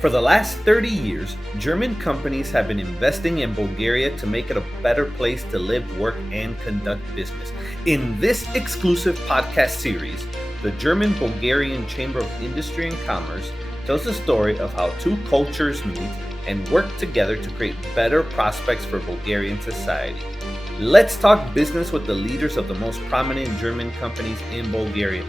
For the last 30 years, German companies have been investing in Bulgaria to make it a better place to live, work, and conduct business. In this exclusive podcast series, the German-Bulgarian Chamber of Industry and Commerce tells the story of how two cultures meet and work together to create better prospects for Bulgarian society. Let's talk business with the leaders of the most prominent German companies in Bulgaria.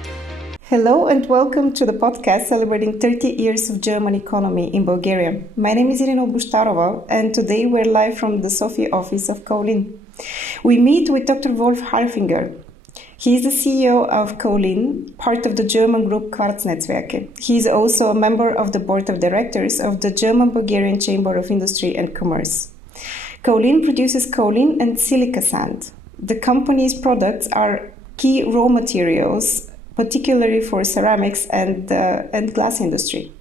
Hello and welcome to the podcast celebrating 30 years of German economy in Bulgaria. My name is Irina Bushtarova and today we're live from the Sofia office of Kaolin. We meet with Dr. Wolf Harlfinger. He is the CEO of Kaolin, part of the German group Quarzwerke. He is also a member of the board of directors of the German-Bulgarian Chamber of Industry and Commerce. Kaolin produces kaolin and silica sand. The company's products are key raw materials, particularly for ceramics and glass industry.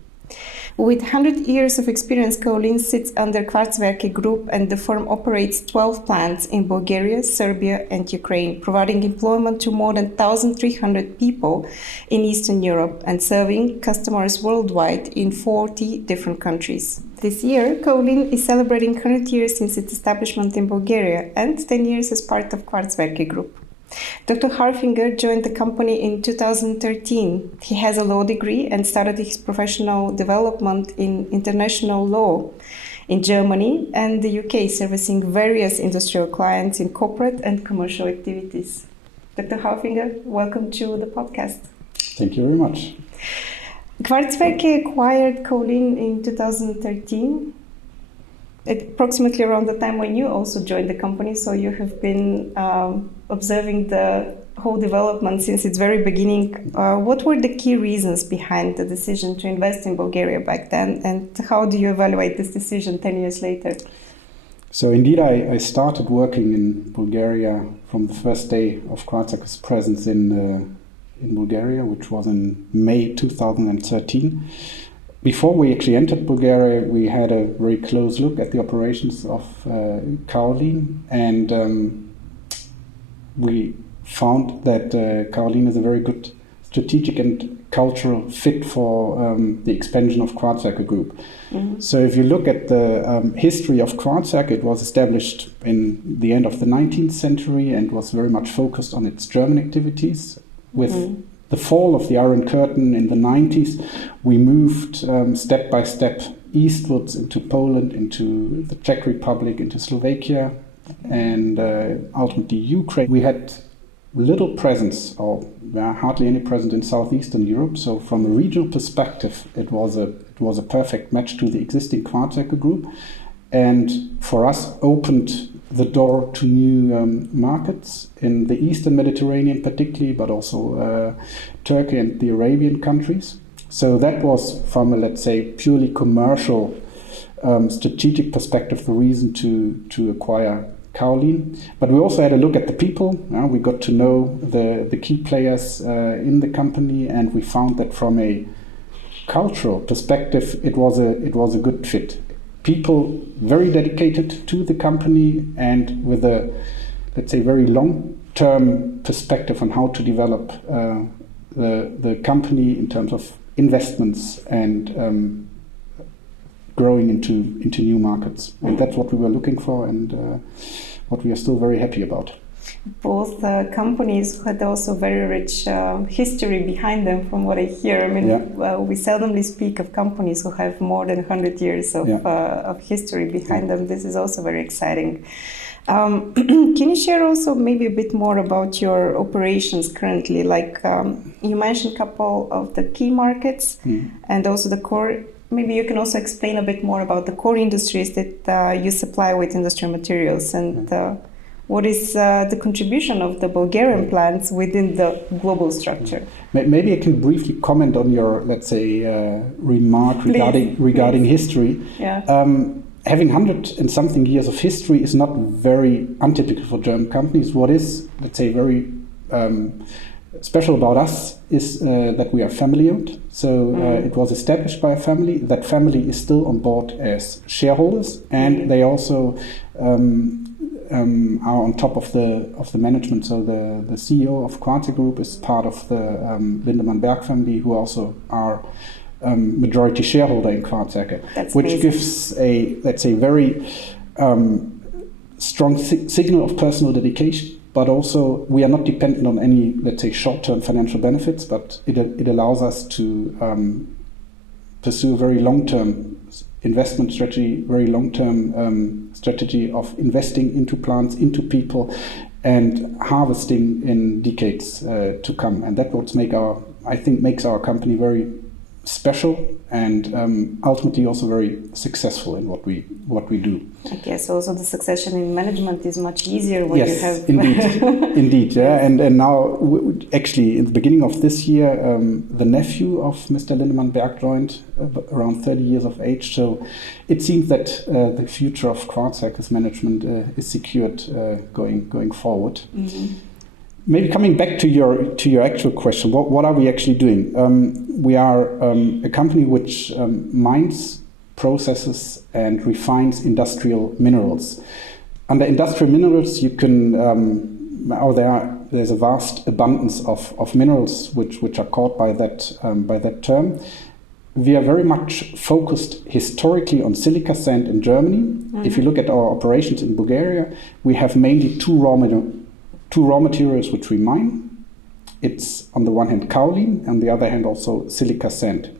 With 100 years of experience, Kaolin sits under Quarzwerke Group and the firm operates 12 plants in Bulgaria, Serbia and Ukraine, providing employment to more than 1,300 people in Eastern Europe and serving customers worldwide in 40 different countries. This year, Kaolin is celebrating 100 years since its establishment in Bulgaria and 10 years as part of Quarzwerke Group. Dr. Harlfinger joined the company in 2013. He has a law degree and started his professional development in international law in Germany and the UK, servicing various industrial clients in corporate and commercial activities. Dr. Harlfinger, welcome to the podcast. Thank you very much. Quarzwerke acquired Kaolin in 2013. Approximately around the time when you also joined the company, so you have been observing the whole development since its very beginning. What were the key reasons behind the decision to invest in Bulgaria back then, and how do you evaluate this decision 10 years later? So indeed, I started working in Bulgaria from the first day of Quarzwerke's presence in Bulgaria, which was in May 2013. Before we actually entered Bulgaria, we had a very close look at the operations of Kaolin, and we found that Kaolin is a very good strategic and cultural fit for the expansion of Quarzwerke Group. Mm-hmm. So if you look at the history of Quarzwerke, it was established in the end of the 19th century and was very much focused on its German activities. With the fall of the Iron Curtain in the 90s, we moved step by step eastwards into Poland, into the Czech Republic, into Slovakia, and ultimately Ukraine. We had little presence, or hardly any presence, in Southeastern Europe. So from a regional perspective, it was a perfect match to the existing Quarzwerke Group, and for us opened the door to new markets in the Eastern Mediterranean particularly, but also Turkey and the Arabian countries. So that was, from a, let's say, purely commercial strategic perspective, the reason to acquire Kaolin. But we also had a look at the people. We got to know the key players in the company, and we found that from a cultural perspective, it was a good fit. People very dedicated to the company and with a, let's say, very long-term perspective on how to develop the company in terms of investments and growing into new markets. And that's what we were looking for and what we are still very happy about. Both companies had also very rich history behind them, from what I hear. I mean, we seldomly speak of companies who have more than 100 years of history behind them. This is also very exciting. Can you share also maybe a bit more about your operations currently? Like you mentioned a couple of the key markets and also the core. Maybe you can also explain a bit more about the core industries that you supply with industrial materials and what is the contribution of the Bulgarian plants within the global structure? Maybe I can briefly comment on your, let's say, remark regarding history. Yeah. Having 100 and something years of history is not very untypical for German companies. What is, let's say, very special about us is that we are family-owned. So it was established by a family. That family is still on board as shareholders, and they also are on top of the management. So the CEO of Quarzwerke Group is part of the Lindemann Berg family, who also are majority shareholder in Quarzwerke, which amazing. gives a, let's say, very strong signal of personal dedication. But also, we are not dependent on any, let's say, short-term financial benefits, but it allows us to pursue a very long-term investment strategy, very long-term strategy of investing into plants, into people, and harvesting in decades to come. And that's what makes our company very special and ultimately also very successful in what we do. I guess also the succession in management is much easier when you have... Indeed, yeah. And now, actually, in the beginning of this year, the nephew of Mr. Lindemann-Berg joined, around 30 years of age. So it seems that the future of Quarzwerke's management is secured going forward. Mm-hmm. Maybe coming back to your actual question, what are we actually doing? We are a company which mines, processes, and refines industrial minerals. Under industrial minerals, you can there's a vast abundance of minerals which are caught by that term. We are very much focused historically on silica sand in Germany. Mm-hmm. If you look at our operations in Bulgaria, we have mainly two raw materials which we mine. It's on the one hand kaolin, on the other hand also silica sand.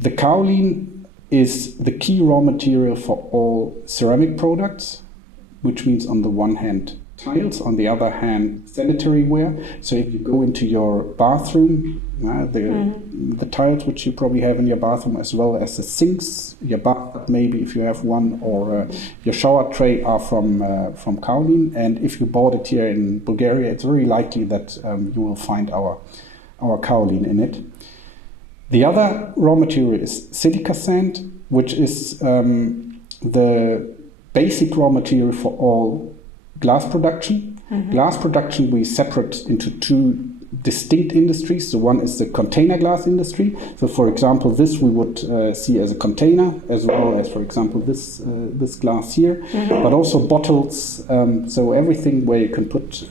The kaolin is the key raw material for all ceramic products, which means on the one hand tiles, on the other hand sanitary ware. So if you go into your bathroom, the tiles which you probably have in your bathroom, as well as the sinks, your bathtub maybe if you have one, or your shower tray are from kaolin. And if you bought it here in Bulgaria, it's very likely that you will find our kaolin in it. The other raw material is silica sand, which is the basic raw material for all glass production. Mm-hmm. Glass production we separate into two distinct industries. So one is the container glass industry. So for example, this we would see as a container, as well as, for example, this glass here, mm-hmm. but also bottles. So everything where you can put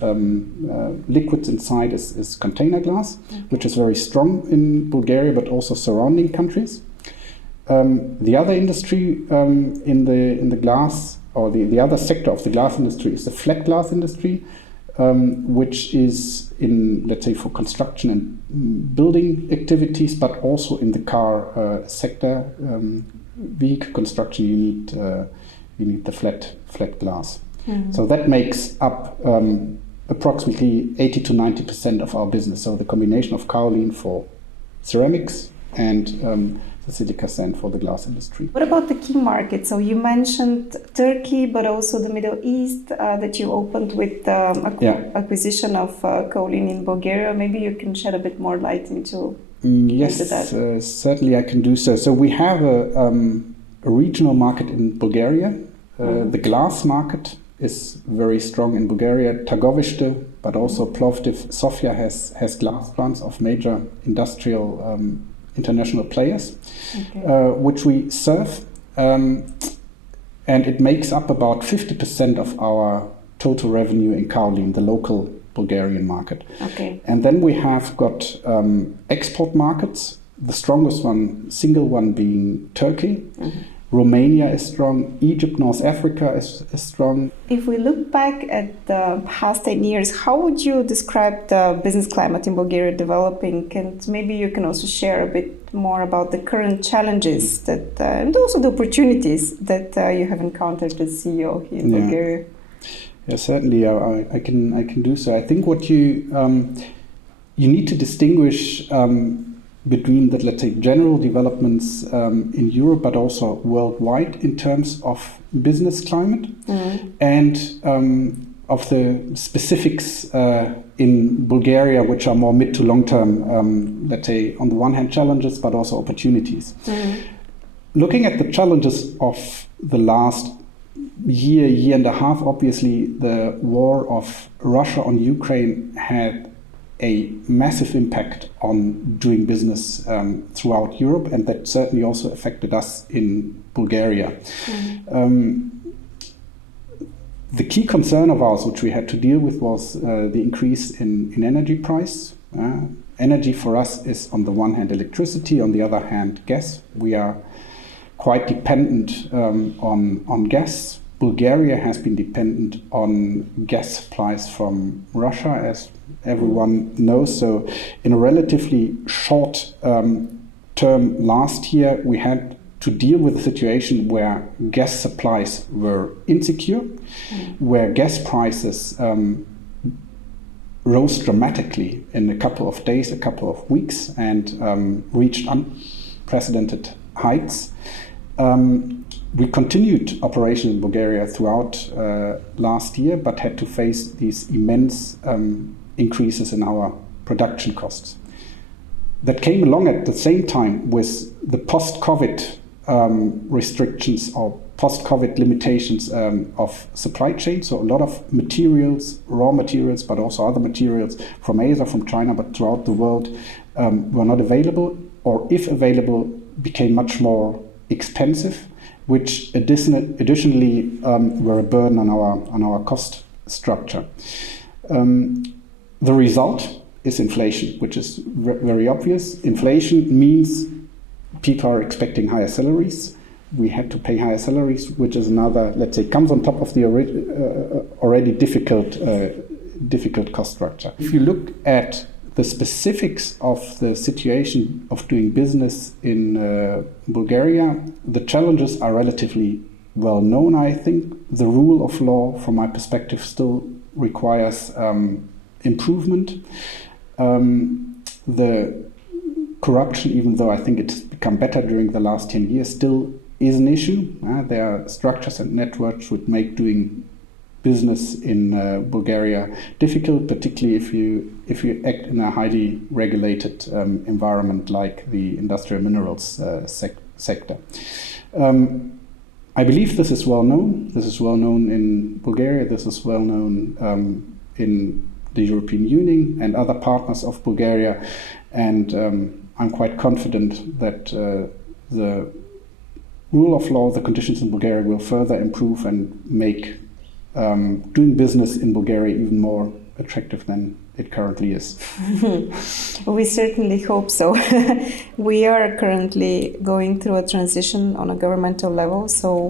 liquids inside is container glass, mm-hmm. which is very strong in Bulgaria, but also surrounding countries. The other industry in the glass, or the other sector of the glass industry, is the flat glass industry, which is in, let's say, for construction and building activities, but also in the car sector. Vehicle construction, you need the flat glass. Mm-hmm. So that makes up approximately 80 to 90% of our business. So the combination of kaolin for ceramics and the silica sand for the glass industry. What about the key markets? So you mentioned Turkey, but also the Middle East that you opened with acquisition of Kaolin in Bulgaria. Maybe you can shed a bit more light into that. Certainly I can do so. So we have a regional market in Bulgaria. Mm-hmm. The glass market is very strong in Bulgaria. Targovishte, but also Plovdiv, Sofia has glass plants of major industrial international players, okay. Which we serve, and it makes up about 50% of our total revenue in kaolin, the local Bulgarian market. Okay. And then we have got export markets, the strongest one, single one being Turkey. Mm-hmm. Romania is strong, Egypt, North Africa is strong. If we look back at the past 10 years, how would you describe the business climate in Bulgaria developing? And maybe you can also share a bit more about the current challenges that, and also the opportunities that you have encountered as CEO here in Bulgaria. Yeah, certainly I can do so. I think what you need to distinguish between the, let's say, general developments in Europe, but also worldwide in terms of business climate, mm-hmm. and of the specifics in Bulgaria, which are more mid to long term, let's say, on the one hand challenges, but also opportunities. Mm-hmm. Looking at the challenges of the last year and a half, obviously the war of Russia on Ukraine had a massive impact on doing business throughout Europe, and that certainly also affected us in Bulgaria. Mm-hmm. The key concern of ours, which we had to deal with, was the increase in energy price, Energy for us is on the one hand electricity, on the other hand gas. We are quite dependent on gas. Bulgaria has been dependent on gas supplies from Russia, as everyone knows. So in a relatively short term last year, we had to deal with a situation where gas supplies were insecure, where gas prices rose dramatically in a couple of days, a couple of weeks, and reached unprecedented heights. We continued operation in Bulgaria throughout last year, but had to face these immense increases in our production costs. That came along at the same time with the post-COVID restrictions or post-COVID limitations of supply chain. So a lot of materials, raw materials, but also other materials from Asia, from China, but throughout the world were not available, or if available, became much more expensive, which additionally were a burden on our cost structure. The result is inflation, which is very obvious. Inflation means people are expecting higher salaries. We had to pay higher salaries, which is another, let's say, comes on top of the already difficult cost structure. If you look at the specifics of the situation of doing business in Bulgaria, the challenges are relatively well known, I think. The rule of law, from my perspective, still requires improvement. The corruption, even though I think it's become better during the last 10 years, still is an issue. There are structures and networks which make doing business in Bulgaria difficult, particularly if you act in a highly regulated environment like the industrial minerals sector. I believe this is well known. This is well known in Bulgaria. This is well known in the European Union and other partners of Bulgaria. And I'm quite confident that the rule of law, the conditions in Bulgaria will further improve and make doing business in Bulgaria even more attractive than it currently is. We certainly hope so. We are currently going through a transition on a governmental level, so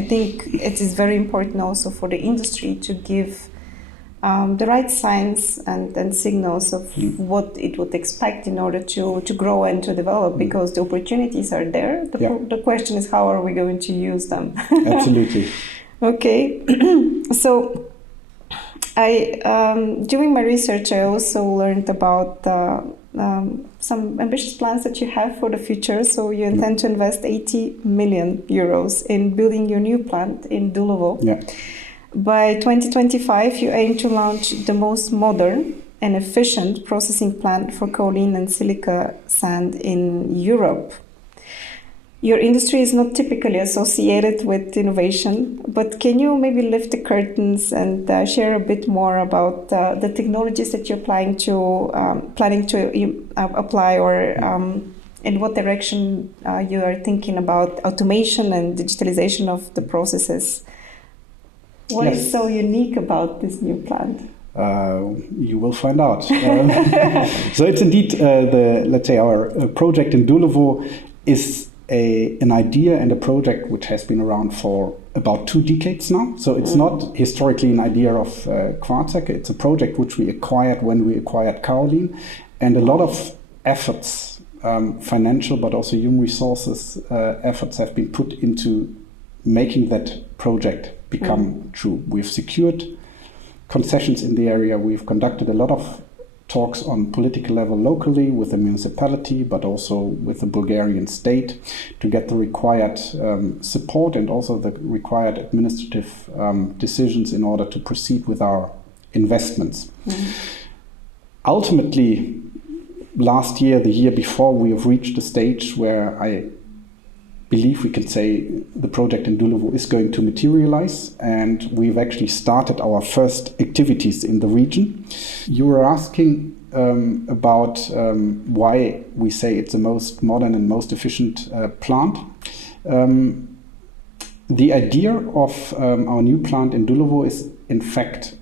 I think it is very important also for the industry to give the right signs and signals of what it would expect in order to grow and to develop, because the opportunities are there. The question is, how are we going to use them? Absolutely. Okay. So during my research, I also learned about some ambitious plans that you have for the future. So you intend to invest 80 million euros in building your new plant in Dulovo. Yeah. By 2025, you aim to launch the most modern and efficient processing plant for kaolin and silica sand in Europe. Your industry is not typically associated with innovation, but can you maybe lift the curtains and share a bit more about the technologies that you're planning to apply, or in what direction you are thinking about automation and digitalization of the processes? What is so unique about this new plant? You will find out. So it's indeed our project in Dulovo is an idea and a project which has been around for about 2 decades now. So it's not historically an idea of Quarzwerke. It's a project which we acquired when we acquired Kaolin, and a lot of efforts, financial but also human resources efforts, have been put into making that project become true. We've secured concessions in the area. We've conducted a lot of talks on political level locally with the municipality, but also with the Bulgarian state, to get the required support and also the required administrative decisions in order to proceed with our investments. Ultimately, last year, the year before, we have reached a stage where I believe we can say the project in Dulovo is going to materialize, and we've actually started our first activities in the region. You were asking about why we say it's the most modern and most efficient plant. The idea of our new plant in Dulovo is, in fact,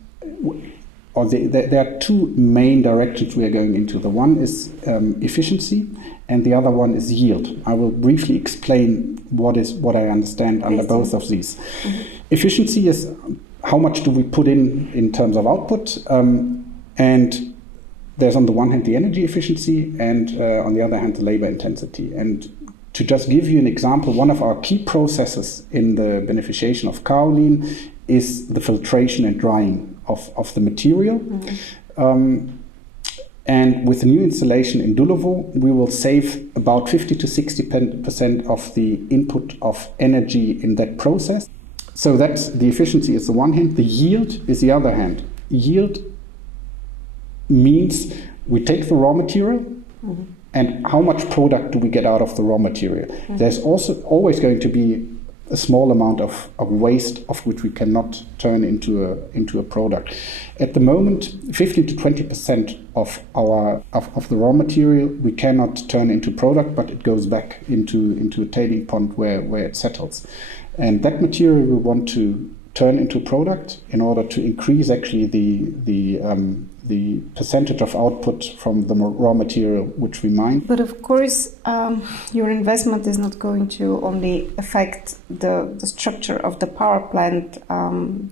there are two main directions we are going into. The one is efficiency, and the other one is yield. I will briefly explain what I understand under both of these. Mm-hmm. Efficiency is how much do we put in terms of output, and there's on the one hand the energy efficiency, and on the other hand the labor intensity. And to just give you an example, one of our key processes in the beneficiation of kaolin is the filtration and drying of the material. Mm-hmm. And with the new installation in Dulovo, we will save about 50 to 60% of the input of energy in that process. So that's the efficiency is the one hand. The yield is the other hand. Yield means we take the raw material, mm-hmm. and how much product do we get out of the raw material? Mm-hmm. There's also always going to be a small amount of waste of which we cannot turn into a product. At the moment, 15 to 20% of the raw material we cannot turn into product, but it goes back into a tailing pond where it settles. And that material we want to turn into product in order to increase actually the percentage of output from the raw material which we mine. But of course, your investment is not going to only affect the structure of the power plant.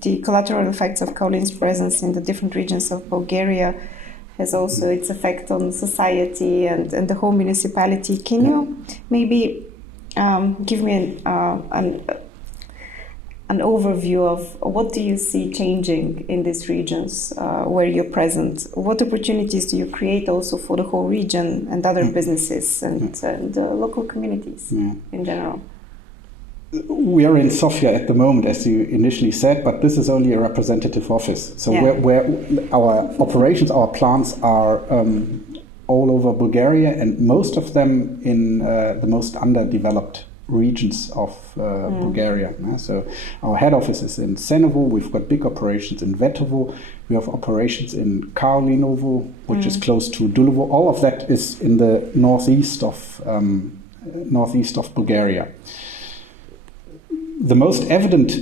The collateral effects of kaolin's presence in the different regions of Bulgaria has also its effect on society and the whole municipality. Can you maybe give me an overview of what do you see changing in these regions where you're present? What opportunities do you create also for the whole region and other businesses and local communities in general? We are in Sofia at the moment, as you initially said, but this is only a representative office. So where our operations, our plants are all over Bulgaria, and most of them in the most underdeveloped regions of Bulgaria. So our head office is in Senovo. We've got big operations in Vetovo. We have operations in Kaolinovo, which is close to Dulovo. All of that is in the northeast of Bulgaria. The most evident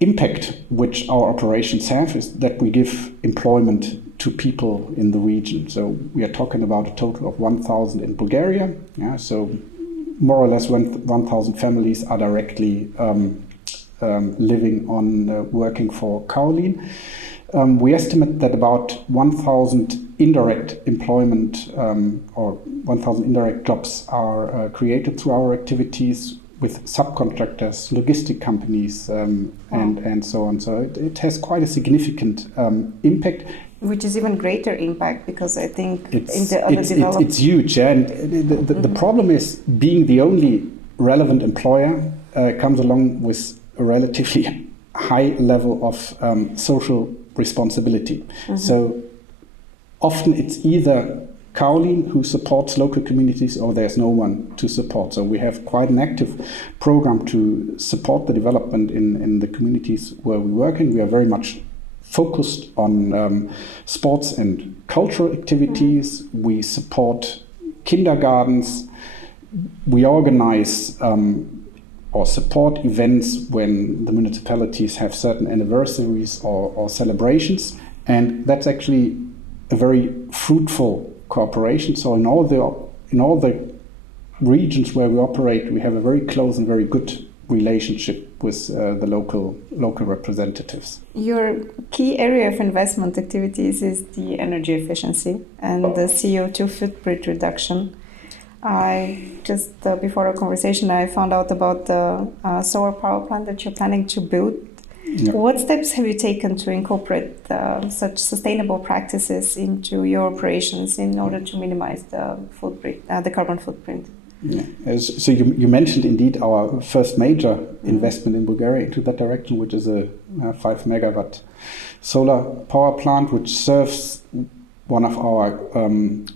impact which our operations have is that we give employment to people in the region. So we are talking about a total of 1,000 in Bulgaria. So more or less 1,000 families are directly living on working for Kaolin. We estimate that about 1,000 indirect employment or 1,000 indirect jobs are created through our activities with subcontractors, logistic companies, and so on. So it has quite a significant impact. Which is even greater impact because I think in the other developed... It's huge, and the problem is being the only relevant employer comes along with a relatively high level of social responsibility. Mm-hmm. So often it's either Kaolin who supports local communities or there's no one to support. So we have quite an active program to support the development in the communities where we work in. We are very much focused on sports and cultural activities. We support kindergartens. We organize or support events when the municipalities have certain anniversaries or celebrations. And that's actually a very fruitful cooperation. So in all the regions where we operate, we have a very close and very good relationship with the local representatives. Your key area of investment activities is the energy efficiency and the CO2 footprint reduction. I just before our conversation, I found out about the solar power plant that you're planning to build. Yeah. What steps have you taken to incorporate such sustainable practices into your operations in order to minimize the footprint, the carbon footprint? Yeah. So you mentioned indeed our first major investment in Bulgaria into that direction, which is a 5 megawatt solar power plant, which serves one of our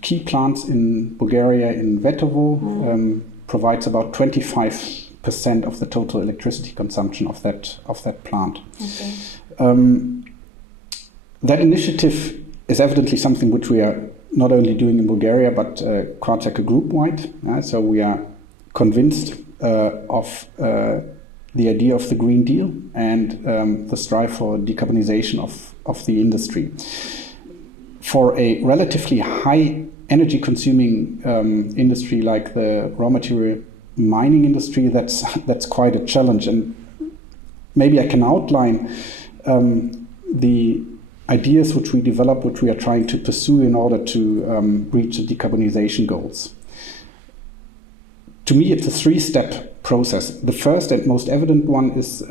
key plants in Bulgaria in Vetovo, provides about 25% of the total electricity consumption of that plant. Okay. That initiative is evidently something which we are not only doing in Bulgaria, but Quarzwerke Group wide. So we are convinced of the idea of the Green Deal and the strive for decarbonization of the industry. For a relatively high energy consuming industry like the raw material mining industry, that's quite a challenge. And maybe I can outline the ideas which we develop, which we are trying to pursue in order to reach the decarbonization goals. To me, it's a three-step process. The first and most evident one is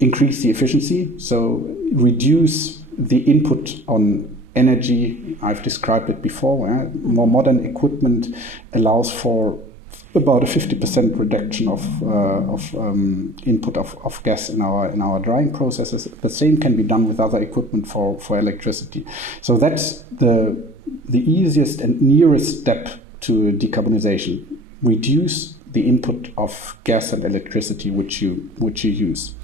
increase the efficiency, so reduce the input on energy. I've described it before. More modern equipment allows for about a 50% reduction of input of gas in our drying processes. The same can be done with other equipment for electricity. So that's the easiest and nearest step to decarbonization. Reduce the input of gas and electricity which you use.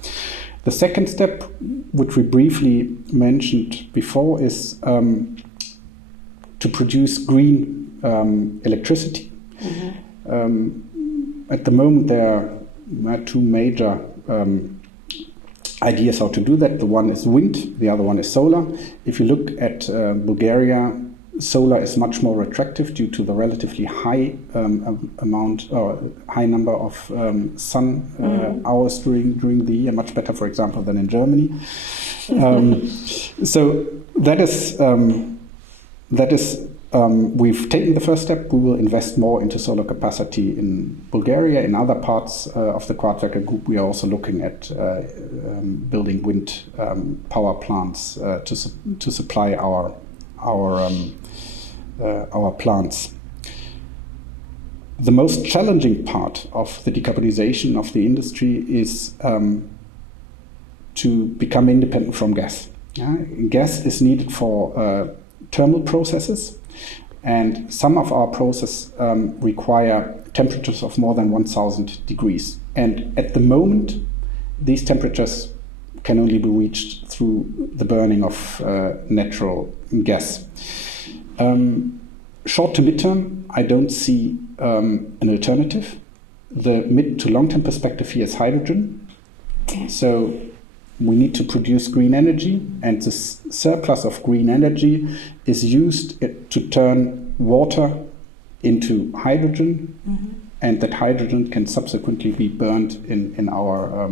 The second step, which we briefly mentioned before, is to produce green electricity. At the moment, there are two major ideas how to do that. The one is wind, the other one is solar. If you look at Bulgaria, solar is much more attractive due to the relatively high high number of sun hours during the year, much better, for example, than in Germany. So that is we've taken the first step. We will invest more into solar capacity in Bulgaria. In other parts of the Quarzwerke Group, we are also looking at building wind power plants to supply our plants. The most challenging part of the decarbonization of the industry is to become independent from gas. Gas is needed for thermal processes, and some of our processes require temperatures of more than 1,000 degrees. And at the moment, these temperatures can only be reached through the burning of natural gas. Short to midterm, I don't see an alternative. The mid to long-term perspective here is hydrogen. So we need to produce green energy, and the surplus of green energy is used to turn water into hydrogen, and that hydrogen can subsequently be burned in our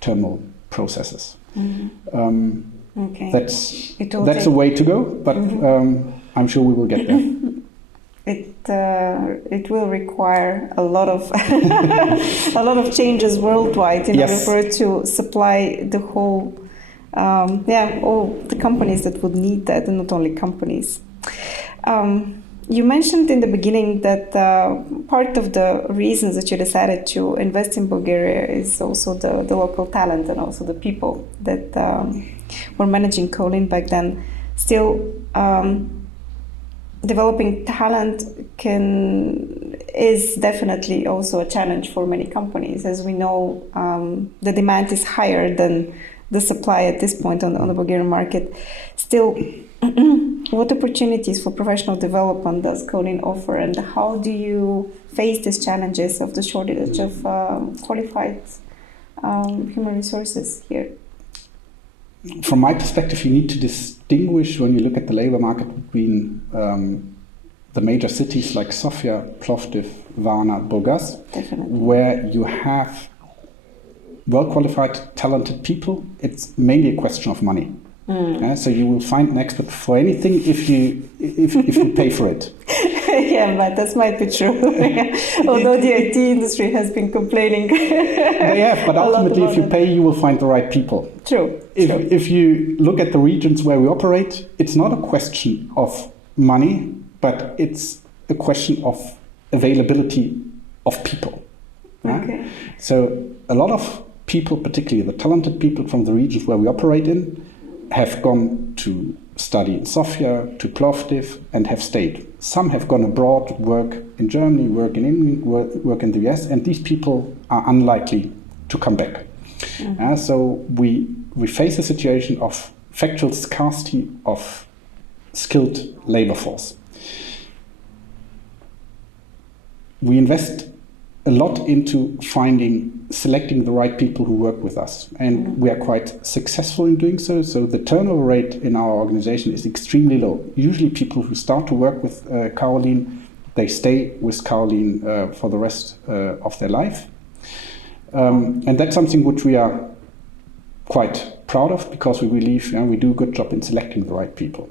thermal processes. That's a way to go, but I'm sure we will get there. It will require a lot of a lot of changes worldwide in order for it to supply the whole all the companies that would need that, and not only companies. You mentioned in the beginning that part of the reasons that you decided to invest in Bulgaria is also the local talent and also the people that were managing Kaolin back then. Still, developing talent is definitely also a challenge for many companies. As we know, the demand is higher than the supply at this point on the Bulgarian market. Still, what opportunities for professional development does Kaolin offer, and how do you face these challenges of the shortage of qualified human resources here? From my perspective, you need to distinguish, when you look at the labor market, between the major cities like Sofia, Plovdiv, Varna, Burgas, where you have well-qualified, talented people. It's mainly a question of money. So you will find an expert for anything if you pay for it. Yeah, but that might be true. Although the IT industry has been complaining. They have, but ultimately, if you pay, you will find the right people. True. If you look at the regions where we operate, it's not a question of money, but it's a question of availability of people. Okay. So a lot of people, particularly the talented people from the regions where we operate in, have gone to study in Sofia, to Plovdiv, and have stayed. Some have gone abroad, work in Germany, work in England, work in the US, and these people are unlikely to come back. So we face a situation of factual scarcity of skilled labor force. We invest a lot into selecting the right people who work with us. And we are quite successful in doing so. So the turnover rate in our organization is extremely low. Usually people who start to work with Kaolin, they stay with Kaolin for the rest of their life. And that's something which we are quite proud of, because we believe we do a good job in selecting the right people.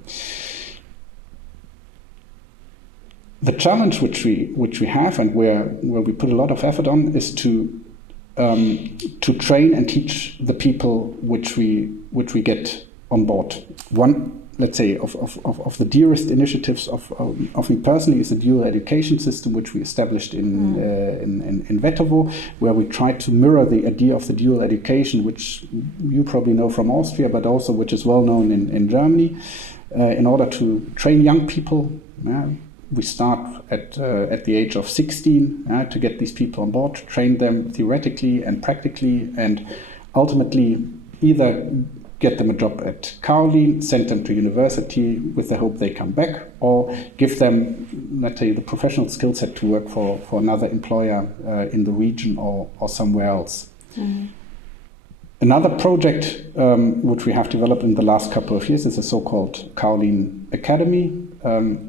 The challenge which we have, and where we put a lot of effort on, is to train and teach the people which we get on board. One, let's say, of the dearest initiatives of me personally is the dual education system, which we established in Dulovo, where we tried to mirror the idea of the dual education, which you probably know from Austria, but also which is well known in Germany, in order to train young people. We start at the age of 16 to get these people on board, to train them theoretically and practically, and ultimately either get them a job at Kaolin, send them to university with the hope they come back, or give them, let's say, the professional skill set to work for another employer in the region or somewhere else. Mm-hmm. Another project which we have developed in the last couple of years is a so-called Kaolin Academy.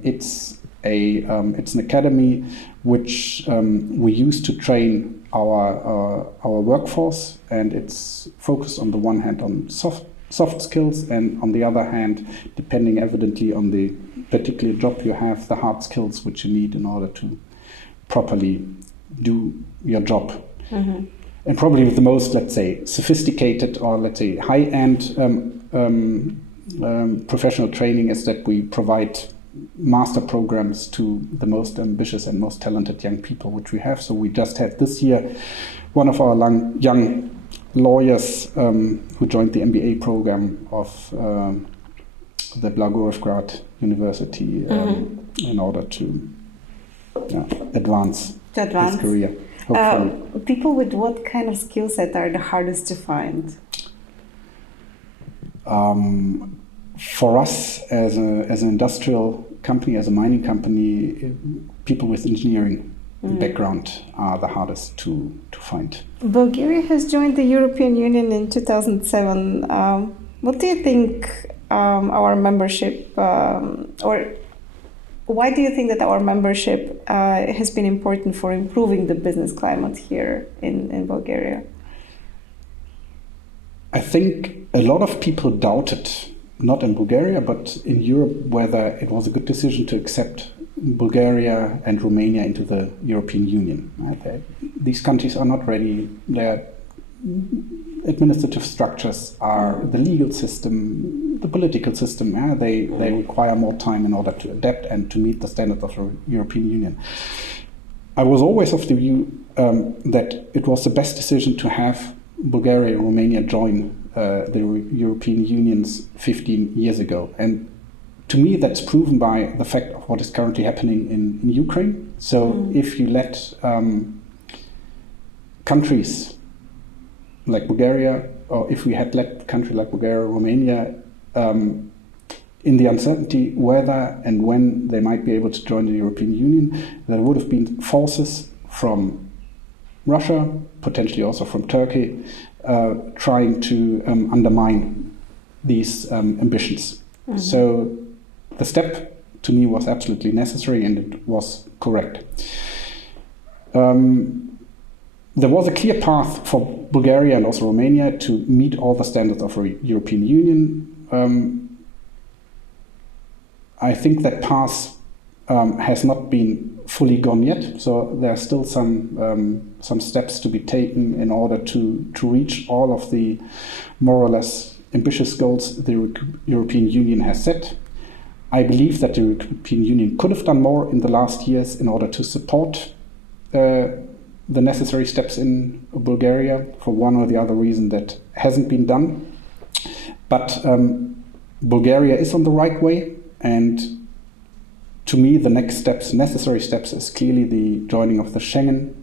It's an academy which we use to train our workforce, and it's focused on the one hand on soft skills, and on the other hand, depending evidently on the particular job you have, the hard skills which you need in order to properly do your job. Mm-hmm. And probably the most, let's say, sophisticated or let's say high-end professional training is that we provide master programs to the most ambitious and most talented young people which we have. So we just had this year one of our young lawyers who joined the MBA program of the Bulgaria University in order to advance his career. People with what kind of skill set are the hardest to find? For us, as an industrial company, as a mining company, people with engineering background are the hardest to find. Bulgaria has joined the European Union in 2007. What do you think our membership, or why do you think that our membership has been important for improving the business climate here in Bulgaria? I think a lot of people doubted, not in Bulgaria, but in Europe, whether it was a good decision to accept Bulgaria and Romania into the European Union. These countries are not ready. Their administrative structures are the legal system, the political system. They require more time in order to adapt and to meet the standards of the European Union. I was always of the view that it was the best decision to have Bulgaria and Romania join the European Union's 15 years ago. And to me, that's proven by the fact of what is currently happening in Ukraine. So if you let countries like Bulgaria, or if we had let countries like Bulgaria, Romania, in the uncertainty whether and when they might be able to join the European Union, there would have been forces from Russia, potentially also from Turkey, trying to undermine these ambitions. Mm-hmm. So the step to me was absolutely necessary, and it was correct. There was a clear path for Bulgaria and also Romania to meet all the standards of the European Union. I think that path has not been fully gone yet, so there are still some steps to be taken in order to reach all of the more or less ambitious goals the European Union has set. I believe that the European Union could have done more in the last years in order to support the necessary steps in Bulgaria, for one or the other reason that hasn't been done. But Bulgaria is on the right way, and to me the next steps, necessary steps, is clearly the joining of the Schengen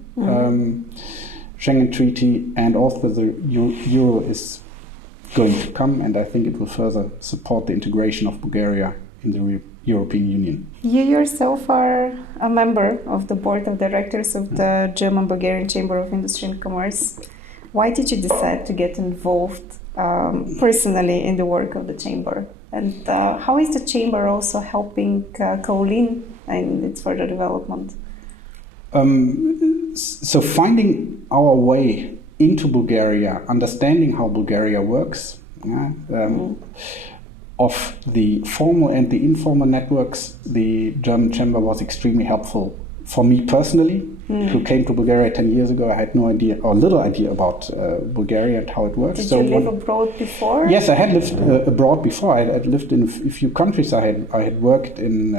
Treaty, and also the Euro is going to come, and I think it will further support the integration of Bulgaria European Union. You yourself are a member of the board of directors of the German-Bulgarian Chamber of Industry and Commerce. Why did you decide to get involved personally in the work of the chamber? And how is the chamber also helping Kaolin in its further development? So finding our way into Bulgaria, understanding how Bulgaria works, of the formal and the informal networks, the German Chamber was extremely helpful for me personally, who came to Bulgaria 10 years ago. I had no idea or little idea about Bulgaria and how it works. Did you live abroad before? Yes, I had lived abroad before. I had lived in a few countries. I had worked in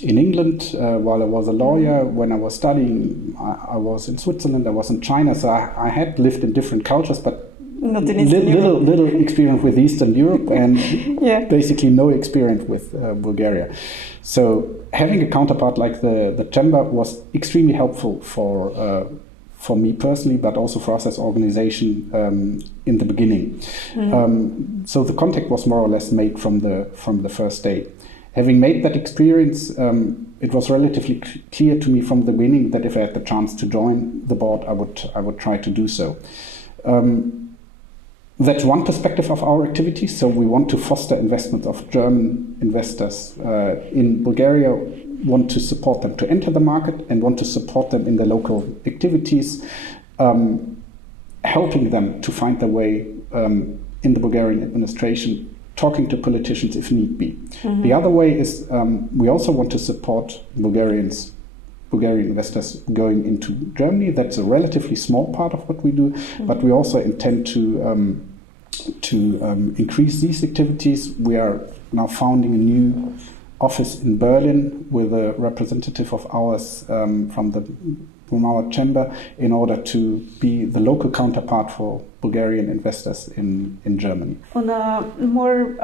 England while I was a lawyer. When I was studying, I was in Switzerland. I was in China. So I had lived in different cultures, but not in Eastern Europe. Little experience with Eastern Europe and basically no experience with Bulgaria. So having a counterpart like the chamber was extremely helpful for me personally, but also for us as organization in the beginning. So the contact was more or less made from the first day. Having made that experience, it was relatively clear to me from the beginning that if I had the chance to join the board, I would try to do so. That's one perspective of our activities. So we want to foster investment of German investors in Bulgaria, want to support them to enter the market and want to support them in the local activities, helping them to find their way in the Bulgarian administration, talking to politicians if need be. The other way is we also want to support Bulgarian investors going into Germany. That's a relatively small part of what we do, but we also intend to increase these activities. We are now founding a new office in Berlin with a representative of ours from our chamber in order to be the local counterpart for Bulgarian investors in Germany. On a more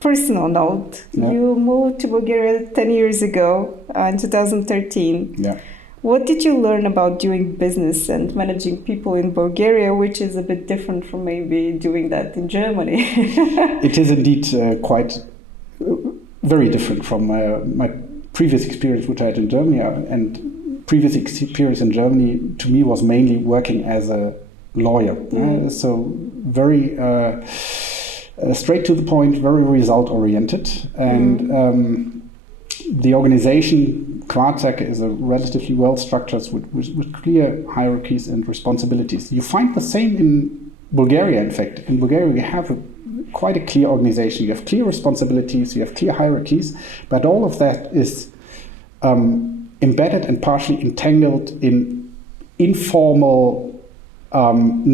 personal note, you moved to Bulgaria 10 years ago in 2013. Yeah. What did you learn about doing business and managing people in Bulgaria, which is a bit different from maybe doing that in Germany? It is indeed quite very different from my previous experience, which I had in Germany. And previous experience in Germany, to me, was mainly working as a lawyer. So very straight to the point, very result-oriented. And the organization, Quarzwerke, is a relatively well-structured with clear hierarchies and responsibilities. You find the same in Bulgaria, in fact. In Bulgaria, we have quite a clear organization. You have clear responsibilities, you have clear hierarchies, but all of that is embedded and partially entangled in informal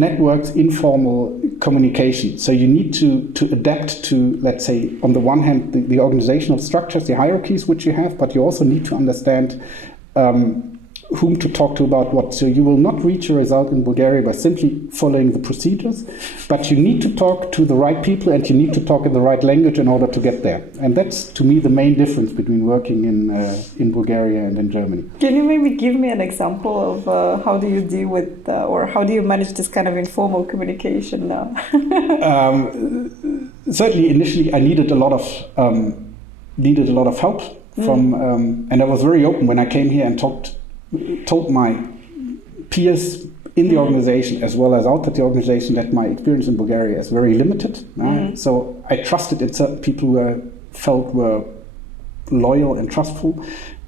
networks, informal communication. So you need to adapt to, let's say, on the one hand, the organizational structures, the hierarchies which you have, but you also need to understand whom to talk to about what. So you will not reach a result in Bulgaria by simply following the procedures, but you need to talk to the right people and you need to talk in the right language in order to get there. And that's, to me, the main difference between working in Bulgaria and in Germany. Can you maybe give me an example of how do you deal with, or how do you manage this kind of informal communication now? Certainly, initially, I needed a lot of help from, and I was very open when I came here and told my peers in the organization as well as outside the organization that my experience in Bulgaria is very limited. So I trusted in certain people who I felt were loyal and trustful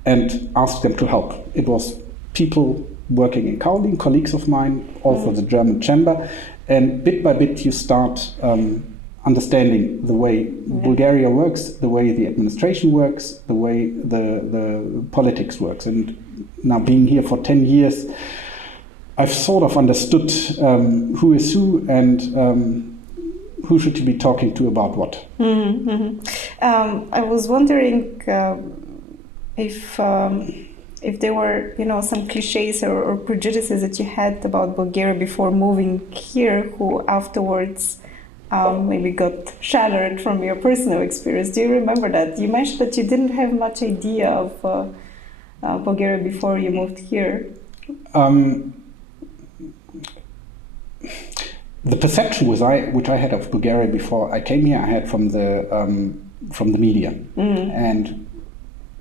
and asked them to help. It was people working in Kaolin, colleagues of mine, also the German Chamber, and bit by bit you start understanding the way Bulgaria works, the way the administration works, the way the politics works. And now being here for 10 years, I've sort of understood who is who and who should you be talking to about what. I was wondering if there were, some cliches or prejudices that you had about Bulgaria before moving here, who afterwards maybe got shattered from your personal experience. Do you remember that? You mentioned that you didn't have much idea of Bulgaria before you moved here. The perception which I had of Bulgaria before I came here, I had from the from the media. And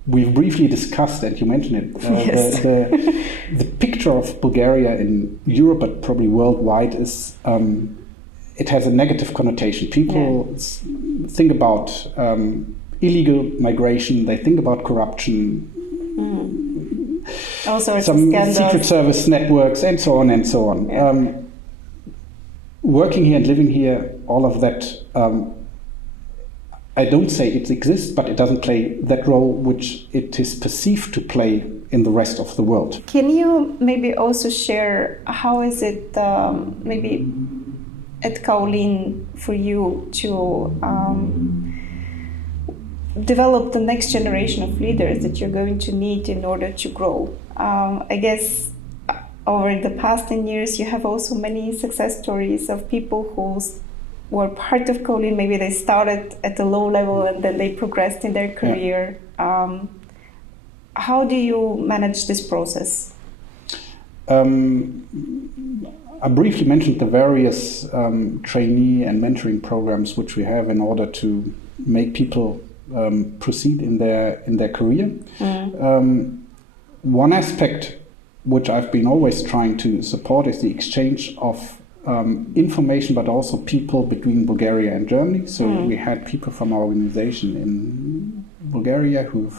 we've briefly discussed, and you mentioned it, Yes. the picture of Bulgaria in Europe, but probably worldwide, is it has a negative connotation. People think about illegal migration, they think about corruption, All sorts some of scandals. secret service networks, and so on and so on. Yeah. Working here and living here, all of that, I don't say it exists, but it doesn't play that role which it is perceived to play in the rest of the world. Can you maybe also share how is it maybe at Kaolin for you to develop the next generation of leaders that you're going to need in order to grow? I guess over the past 10 years, you have also many success stories of people who were part of Kaolin. Maybe they started at a low level and then they progressed in their career. How do you manage this process? I briefly mentioned the various trainee and mentoring programs which we have in order to make people proceed in their career. One aspect which I've been always trying to support is the exchange of information, but also people between Bulgaria and Germany. So we had people from our organization in Bulgaria who've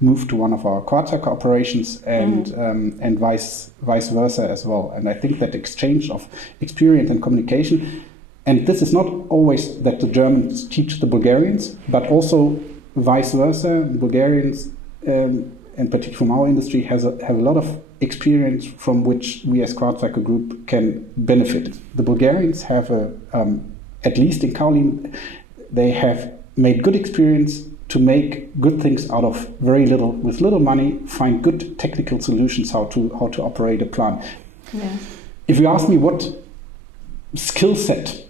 moved to one of our Quarzwerke operations, and vice versa as well. And I think that exchange of experience and communication, and this is not always that the Germans teach the Bulgarians, but also vice versa. Bulgarians, and particularly from our industry, have a lot of experience from which we as Quarzwerke Group can benefit. The Bulgarians have, at least in Kaolin, they have made good experience to make good things out of very little, with little money, find good technical solutions how to operate a plant. Yeah. If you ask me what skill set,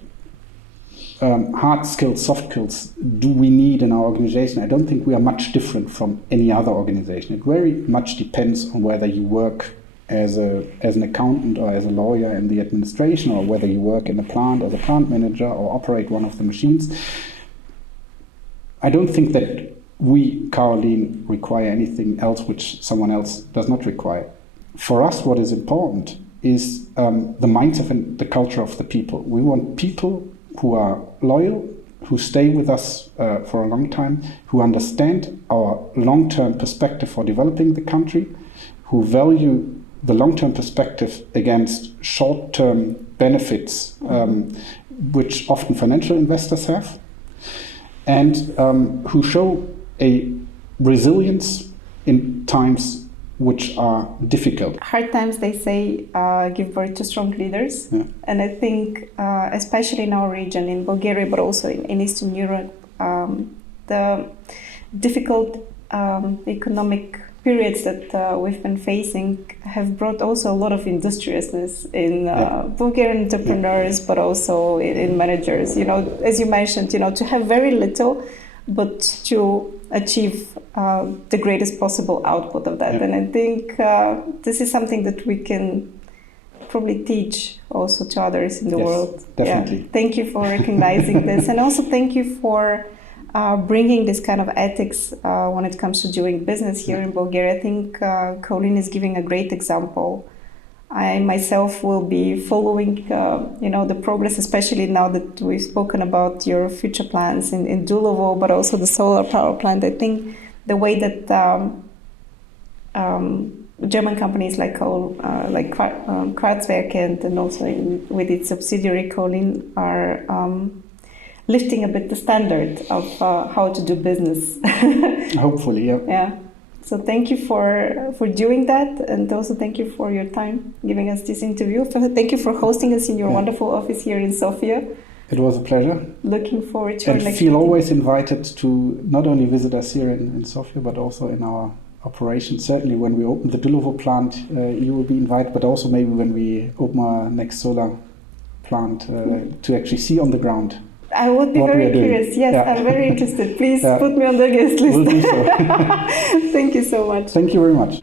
hard skills, soft skills, do we need in our organization, I don't think we are much different from any other organization. It very much depends on whether you work as an accountant or as a lawyer in the administration, or whether you work in a plant as a plant manager or operate one of the machines. I don't think that we, Kaolin, require anything else which someone else does not require. For us, what is important is the mindset and the culture of the people. We want people who are loyal, who stay with us for a long time, who understand our long-term perspective for developing the country, who value the long-term perspective against short-term benefits, which often financial investors have, and who show a resilience in times which are difficult. Hard times, they say, give birth to strong leaders. Yeah. And I think, especially in our region, in Bulgaria, but also in Eastern Europe, the difficult economic periods that we've been facing have brought also a lot of industriousness in Bulgarian entrepreneurs, but also in managers. You know, as you mentioned, to have very little, but to achieve the greatest possible output of that. And I think this is something that we can probably teach also to others in the world. Definitely. Yeah. Thank you for recognizing this, and also thank you for bringing this kind of ethics when it comes to doing business here in Bulgaria. I think Kaolin is giving a great example. I myself will be following, the progress, especially now that we've spoken about your future plans in Dulovo, but also the solar power plant. I think the way that German companies like Quarzwerke and also with its subsidiary Kaolin are lifting a bit the standard of how to do business. Hopefully, yeah. Yeah. So thank you for doing that, and also thank you for your time giving us this interview. Thank you for hosting us in your wonderful office here in Sofia. It was a pleasure. Looking forward to our next feel meeting. always invited to not only visit us here in Sofia, but also in our operations. Certainly when we open the Dulovo plant, you will be invited, but also maybe when we open our next solar plant to actually see on the ground. I would be very curious. Yes, I'm very interested. Please put me on the guest list. We'll do so. Thank you so much. Thank you very much.